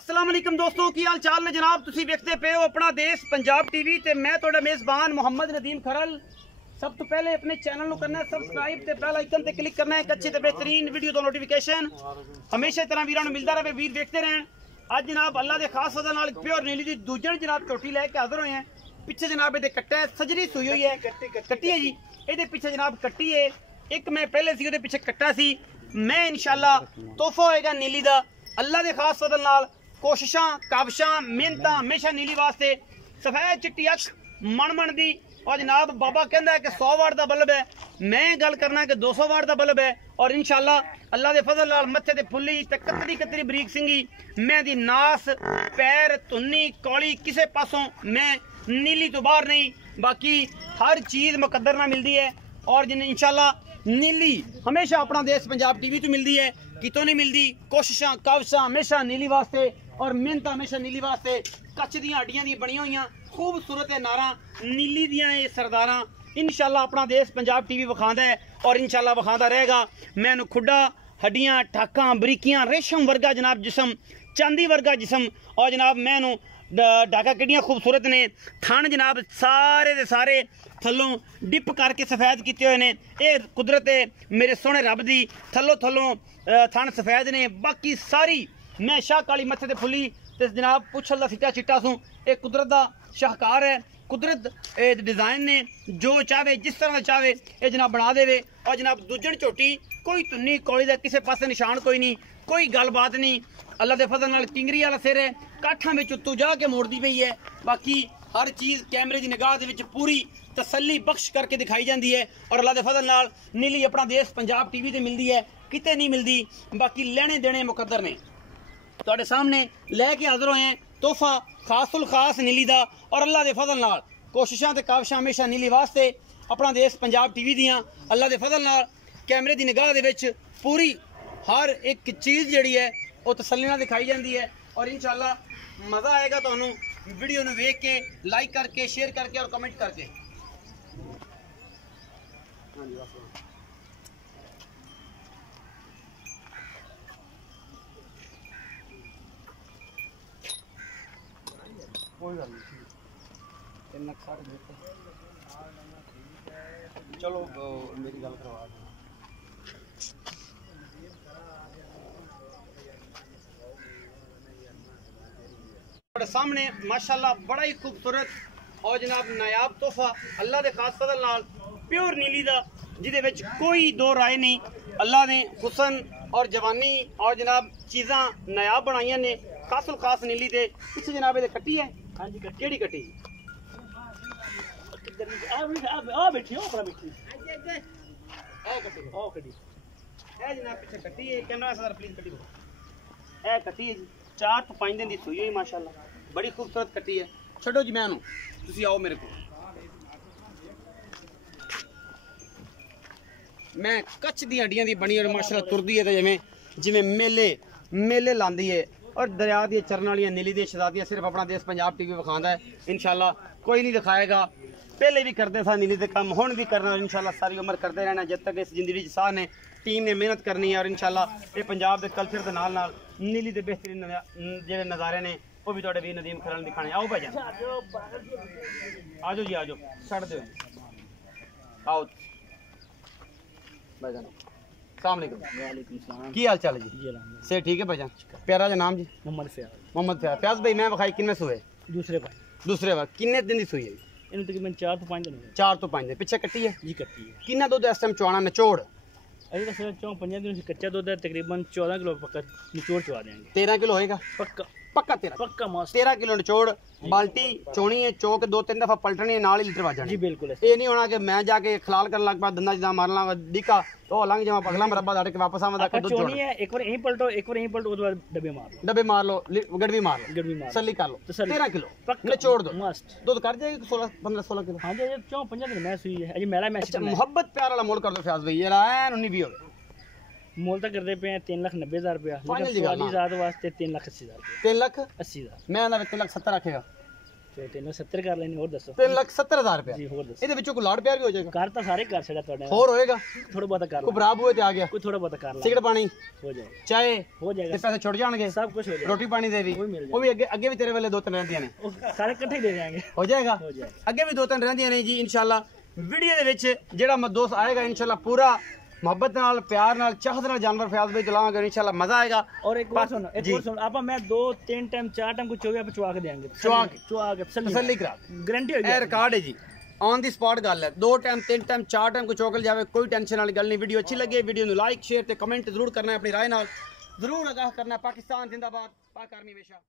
अस्सलाम वालेकुम दोस्तों की हाल चाल ने जनाब तुसी देखते पे हो अपना देश पंजाब टीवी ते मैं तोड़ा मेज़बान मोहम्मद नदीम खरल। सब तो पहले अपने चैनल को करना है सब्सक्राइब ते बेल आइकन ते क्लिक करना है एक अच्छे ते बेहतरीन वीडियो तो नोटिफिकेशन हमेशा तरह वीरां नूं मिलता रहे। वीर देखते रहन। अज जनाब अल्लाह के खास फजल नाल प्योर नीली दी दूजन जनाब चोटी लैके हाजिर होए हैं। पिछे जनाब ये कट्टा है सजरी सुई हुई है कट्टी है जी। ये पिछे जनाब कट्टी है एक मैं पहले सी उहदे पिछे कट्टा सी। मैं इंशाल्लाह तोहफा होएगा नीली दा अल्लाह के खास फजल नाल। कोशिशां काबशां मेहनत हमेशा नीली वास्ते सफेद चिट्टी अख मन मन दी। और जनाब बाबा कहता है कि 100 वाट का बल्ब है, मैं गल करना कि 200 वाट का बल्ब है। और इंशाल्लाह अल्लाह के फजल नाल मत्थे ते फुल्ली ते कतरी कतरी बरीक सिंगी मैं दी नास पैर धुन्नी कौली किसे पासों मैं नीली तो बाहर नहीं। बाकी हर चीज़ मुकद्दर ना मिलती है और जिन्हें इंशाल्लाह नीली हमेशा अपना देश पंजाब टीवी तो मिलती है कितों नहीं मिलती। कोशिशां काबशां हमेशा नीली वास्ते और मेहनत हमेशा नीली वास्ते। कच्छ दी हड्डियां दी बनी हुई खूबसूरत नारा नीली दियां ये सरदारां इंशाल्लाह अपना देश पंजाब टीवी विखांदा है और इंशाल्लाह विखांदा रहेगा। मैनू खुड्डा हड्डियां ठाकां बरीकियां रेशम वर्गा जनाब जिसम चांदी वर्गा जिसम और जनाब मैनू डाका किड्डियां खूबसूरत ने। थन जनाब सारे दे सारे थलों डिप करके सफेद किए हुए ने। ये कुदरत है मेरे सोहने रब दी थलों थलों थन सफेद ने। बाकी सारी मैं शाह काली मत्थे ते फुली ते जनाब पुछल दा सिट्टा चिट्टा सूं। ये कुदरत दा शाहकार है कुदरत डिजाइन ने जो चाहे जिस तरह का चाहे ये जनाब बना देवे। और जनाब दूजन झोटी कोई तुन्नी कौड़ी का किसी पासे निशान कोई नहीं कोई गलबात नहीं। अल्लाह के फजल नाल किंगरी वाला सिर है काठा में उत्तू जाके मोड़ती पई है। बाकी हर चीज़ कैमरे की निगाह दे विच पूरी तसल्ली बख्श करके दिखाई जाती है और अल्लाह के फजल नाल नीली अपना देश पंजाब टीवी ते मिलती है किते नहीं मिलती। बाकी लेने देने मुकद्दर ने तुहाडे सामने लैके हाजिर होए हैं तोहफा खासुल खास नीली दा। और अल्लाह के फजल नाल कोशिशां ते काबशां हमेशा नीली वास्ते अपना देश पंजाब टीवी दियां अल्लाह के फजल नाल कैमरे की निगाह दे विच पूरी हर एक चीज़ जिहड़ी है वो तसल्ली नाल दिखाई जाती है। और इंशाल्लाह मज़ा आएगा तुहानू वीडियो नू वेख के लाइक करके शेयर करके और कमेंट करके। कोई गल नहीं चलो मेरी गल करवा सामने माशाल्लाह बड़ा ही खूबसूरत और जनाब नायाब तोहफा अल्लाह के खास फजल नाल प्योर नीली दा जिदे विच कोई दो राय नहीं। अल्लाह ने हुसन और जवानी और जनाब चीज़ां नायाब बनाइया ने खासुल खास नीली दे पिछे जनाब ये कट्टी है। हाँ जी केड़ी कट्टी बैठी हो अपना बैठी जनाब पिछे कट्टी है कैमरा सर प्लीज कट्टी ए कट्टी है जी 4 तो 5 दिन की सुई हुई माशाल्लाह बड़ी खूबसूरत कट्टी है। छो जी मैं तुसी आओ मेरे को मैं कच्छ दी हड्डियां दी बनी और माशाल्लाह तुरदी है तो जिवें मेले मेले लांदी है। और दरिया दी चरण वाली नीली दी शहजादियां सिर्फ अपना देश पंजाब टीवी विखांदा है। इंशाल्लाह कोई नहीं दिखाएगा पहले भी करते था नीली दे काम हुण भी करना और इंशाल्लाह सारी उम्र करते रहना जब तक इस जिंदगी साह ने टीम ने मेहनत करनी है। और इंशाल्लाह ये पंजाब के कल्चर के नाल नाल नीली के बेहतरीन जो नज़ारे ने वो भी थोड़े भी नदीम खरल दिखाने। आओ भाई आजो जी आजो छड़ दो आओ भाईजान की हाल चाल है जी से ठीक है भाईजान प्यारा जा नाम जी मोहम्मद फयाज भाई मैं विखाई किन्ने सूए दूसरे बार किन्ने दिन की सूई है इन तकरीबन 4 तो 5 दिन 4 तो 5 दिन पिछे कट्टी है जी कट्टी है किन्ना दुध इस टाइम चुआना निचोड़ अभी तो सिर्फ 4-5 दिन से कच्चा दूध है तकरीबन 14 किलो पक्का निचोड़ चुआ देंगे 13 किलो होएगा पक्का पक्का 13 किलो निचोड़ बाल्टी चोनी है चौक 2-3 दफा पलटनी है नाल ही लीटर वाजनी जी बिल्कुल ये नहीं होना कि मैं जाके खलाल करने लग पा दंदा जिदा मार लांगा दिखा तो लंघ जावा पगला मरब्बा दाड़ के वापस आवा दा दूध चोनी है एक बार यहीं पलटो उसके बाद डब्बे मार लो गड़वी मार लो सल्ली कर लो 13 किलो निचोड़ दो मस्त दूध कर जाएगी 15-16 किलो हां जी 4-5 दिन मैं सुई है अजी मेरा मैच मोहब्बत प्यार वाला मोल कर दो फयाज भाई ये ऐन 19 भी हो मोल तक करते पे 3,90,000 रुपया वाली जात वास्ते 3,80,000 3,80,000 मैं 3,70,000 रखेगा ਤੈਨੂੰ 70 ਕਰ ਲੈਣੀ, ਹੋਰ ਦੱਸੋ। 3,70,000 रुपया ਜੀ ਹੋਰ ਦੱਸੋ। ਇਹਦੇ ਵਿੱਚੋਂ ਕੋਈ ਲਾੜ ਪਿਆਰ ਵੀ ਹੋ ਜਾਏਗਾ? ਕਰ ਤਾਂ ਸਾਰੇ ਕਰ ਛੜਾ ਤੁਹਾਡੇ ਹੋਰ ਹੋਏਗਾ? ਥੋੜਾ ਬਹੁਤਾ ਕਰ ਕੋਈ ਬਰਾਬ ਹੋਏ ਤੇ ਆ ਗਿਆ, ਕੋਈ ਥੋੜਾ ਬਹੁਤਾ ਕਰ ਲਾ, ਸਿਗਰਟ ਪਾਣੀ ਹੋ ਜਾਏਗਾ, ਚਾਹੇ ਹੋ ਤੇ ਜਾਏਗਾ, ਪੈਸੇ ਛੁੱਟ ਜਾਣਗੇ, ਸਭ ਕੁਝ ਹੋ ਜਾਏਗਾ। ਰੋਟੀ ਪਾਣੀ ਦੇ ਵੀ ਉਹ ਵੀ ਮਿਲ ਉਹ ਵੀ ਅੱਗੇ ਵੀ ਤੇਰੇ ਵੇਲੇ 2-3 ਰਹਿੰਦੀਆਂ ਨੇ, ਉਹ ਸਾਰੇ ਇਕੱਠੇ ਹੀ ਦੇ ਦੇਵਾਂਗੇ, ਹੋ ਜਾਏਗਾ? ਹੋ ਜਾਏਗਾ। ਅੱਗੇ ਵੀ 2-3 ਰਹਿੰਦੀਆਂ ਨੇ ਜੀ ਇਨਸ਼ਾਅੱਲਾ। ਵੀਡੀਓ ਦੇ ਵਿੱਚ ਜਿਹੜਾ ਦੋਸਤ ਆਏਗਾ ਇਨਸ਼ਾਅੱਲਾ ਪੂਰਾ ਮੁਹੱਬਤ ਨਾਲ, ਪਿਆਰ ਨਾਲ, ਚਾਹਤ ਨਾਲ ਜਾਨਵਰ ਫੈਜ਼ ਵਿੱਚ ਲਾਵਾਂਗੇ, ਇਨਸ਼ਾਅੱਲਾ ਮਜ਼ਾ ਆਏਗਾ। और एक और सुनो, एक और सुनो, ਆਪਾਂ ਮੈਂ 2-3 ਟਾਈਮ 4 ਟਾਈਮ ਕੁਝ ਹੋ ਗਿਆ ਪਚਵਾ ਕੇ ਦੇਾਂਗੇ, ਚੁਆ ਕੇ ਤਸੱਲੀ ਕਰਾ, ਗਾਰੰਟੀ ਹੋ ਇਹ ਗਈ। ਰਿਕਾਰਡ ਹੈ ਜੀ, ਔਨ ਦੀ ਸਪੌਟ ਗੱਲ ਹੈ। 2 ਟਾਈਮ 3 ਟਾਈਮ 4 ਟਾਈਮ ਕੋਈ ਚੋਕਲ ਜਾਵੇ, ਕੋਈ ਟੈਨਸ਼ਨ ਵਾਲੀ ਗੱਲ ਨਹੀਂ। ਵੀਡੀਓ ਅੱਛੀ ਲੱਗੇ ਵੀਡੀਓ ਨੂੰ ਲਾਈਕ ਸ਼ੇਅਰ ਤੇ ਕਮੈਂਟ ਜ਼ਰੂਰ ਕਰਨਾ ਹੈ, ਆਪਣੀ ਰਾਏ ਨਾਲ ਜ਼ਰੂਰ ਆਗਾਹ ਕਰਨਾ। ਪਾਕਿस्तान जिंदाबाद, पाक आर्मी हमेशा।